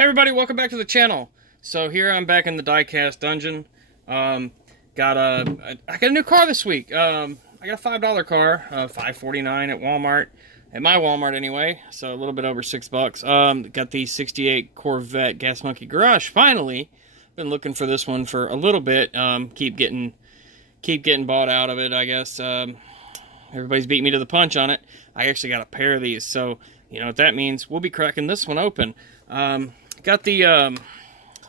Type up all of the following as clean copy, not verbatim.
Hey everybody, welcome back to the channel. So here I'm back in the Diecast dungeon. I got a new car this week. I got a $5 car, $5.49 at Walmart, at my Walmart anyway. So a little bit over $6. Got the '68 Corvette Gas Monkey Garage. Finally, been looking for this one for a little bit. Keep getting bought out of it, I guess. Everybody's beat me to the punch on it. I actually got a pair of these, so you know what that means. We'll be cracking this one open. Got the,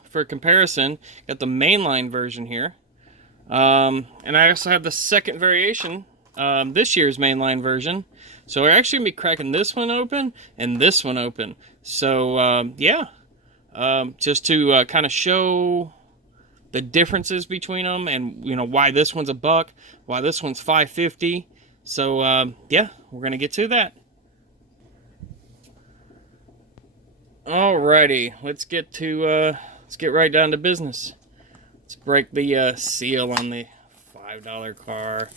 for comparison, got the mainline version here. And I also have the second variation, this year's mainline version. So we're actually going to be cracking this one open and this one open. So, yeah. Just to kind of show the differences between them and, you know, why this one's $1, why this one's $5.50. So, yeah, we're going to get to that. Alrighty, let's get right down to business. Let's break the seal on the $5 car.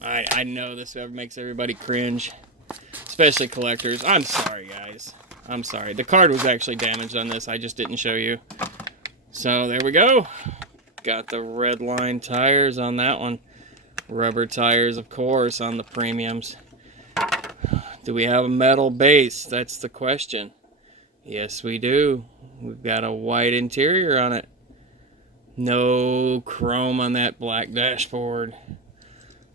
I know this makes everybody cringe, especially collectors. I'm sorry, guys. I'm sorry. The card was actually damaged on this. I just didn't show you. So there we go. Got the red line tires on that one. Rubber tires, of course, on the premiums. Do we have a metal base? That's the question. Yes, we do. We've got a white interior on it. No chrome on that black dashboard.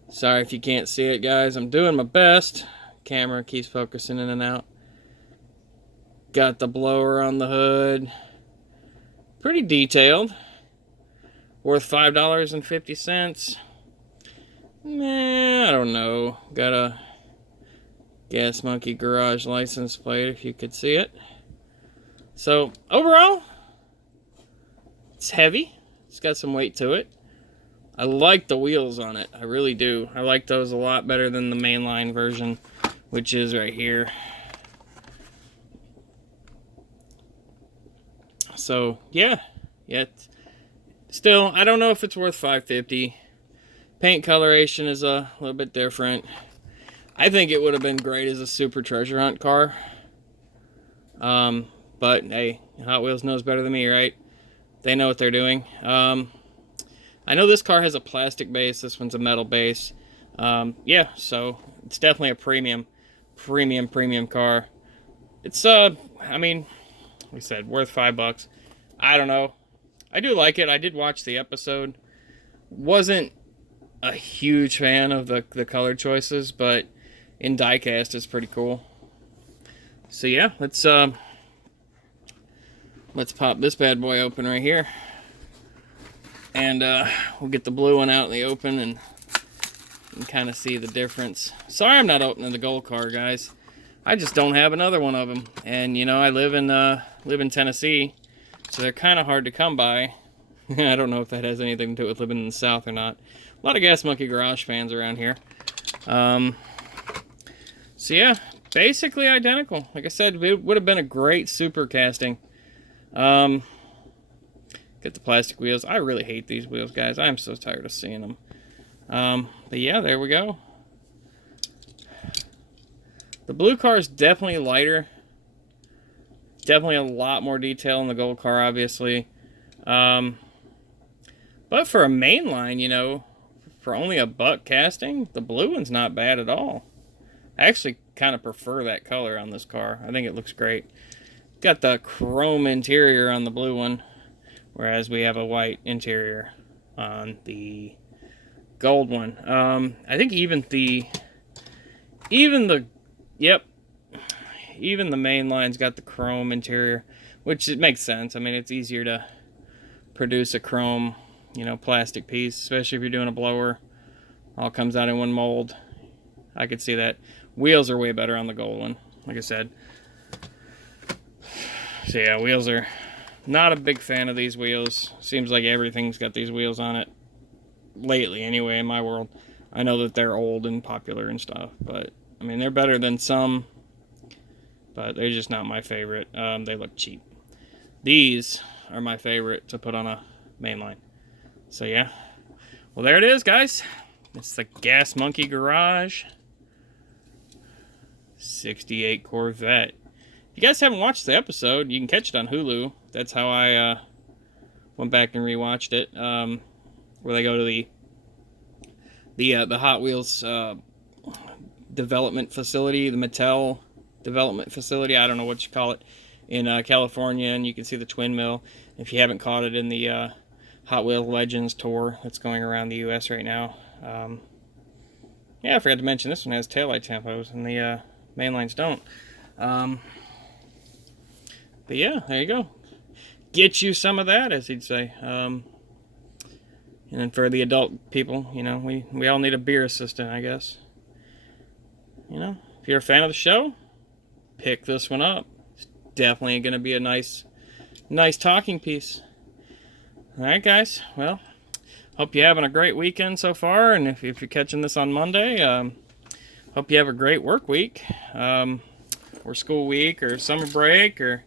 Sorry if you can't see it, guys. I'm doing my best. Camera keeps focusing in and out. Got the blower on the hood. Pretty detailed. Worth $5.50. I don't know. Got a Gas Monkey Garage license plate if you could see it. So, overall, it's heavy. It's got some weight to it. I like the wheels on it. I really do. I like those a lot better than the mainline version, which is right here. So, yeah. Still, I don't know if it's worth $5.50. Paint coloration is a little bit different. I think it would have been great as a super treasure hunt car. But hey, Hot Wheels knows better than me, right? They know what they're doing. I know this car has a plastic base. This one's a metal base. Yeah, so it's definitely a premium car. It's, I mean, like I said, worth $5. I don't know. I do like it. I did watch the episode. Wasn't a huge fan of the color choices, but in diecast it's pretty cool. So yeah, let's pop this bad boy open right here. And we'll get the blue one out in the open and kind of see the difference. Sorry I'm not opening the gold car, guys. I just don't have another one of them. And you know, I live in Tennessee, so they're kind of hard to come by. I don't know if that has anything to do with living in the South or not. A lot of Gas Monkey Garage fans around here. So yeah, basically identical. Like I said, it would have been a great super casting. Get the plastic wheels. I really hate these wheels, guys. I'm so tired of seeing them. But yeah, there we go. The blue car is definitely lighter. Definitely a lot more detail in the gold car, obviously. But for a mainline, you know, for only $1 casting, the blue one's not bad at all. I actually kind of prefer that color on this car. I think it looks great. Got the chrome interior on the blue one, whereas we have a white interior on the gold one. I think even the main line's got the chrome interior, which it makes sense. I mean, it's easier to produce a chrome, you know, plastic piece, especially if you're doing a blower. All comes out in one mold. I could see that. Wheels are way better on the gold one, like I said. So yeah, wheels are not a big fan of these wheels. Seems like everything's got these wheels on it lately anyway in my world. I know that they're old and popular and stuff, but I mean, they're better than some, but they're just not my favorite. They look cheap. These are my favorite to put on a mainline. So yeah, well, there it is, guys. It's the Gas Monkey Garage '68 Corvette. If you guys haven't watched the episode, you can catch it on Hulu. That's how I went back and rewatched it. Where they go to the Hot Wheels development facility, the Mattel development facility. I don't know what you call it, in California, and you can see the twin mill. If you haven't caught it in the Hot Wheels Legends tour that's going around the U.S. right now. Yeah, I forgot to mention this one has taillight tampos, and the mainlines don't. But yeah, there you go. Get you some of that, as he'd say. And then for the adult people, you know, we all need a beer assistant, I guess. You know, if you're a fan of the show, pick this one up. It's definitely going to be a nice talking piece. All right, guys. Well, hope you're having a great weekend so far. And if you're catching this on Monday, hope you have a great work week, or school week, or summer break, or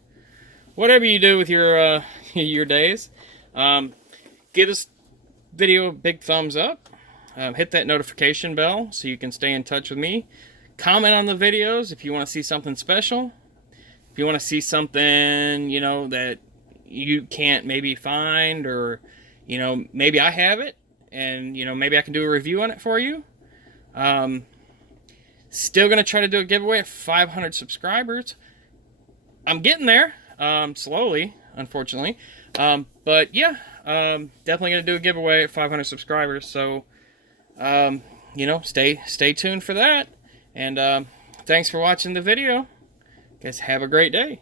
whatever you do with your your days. Give this video a big thumbs up. Hit that notification bell so you can stay in touch with me. Comment on the videos if you want to see something special. If you want to see something, you know, that you can't maybe find, or, you know, maybe I have it, and, you know, maybe I can do a review on it for you. Still going to try to do a giveaway at 500 subscribers. I'm getting there, slowly, unfortunately. But yeah, definitely going to do a giveaway at 500 subscribers. So, you know, stay tuned for that. And thanks for watching the video. Guys, have a great day.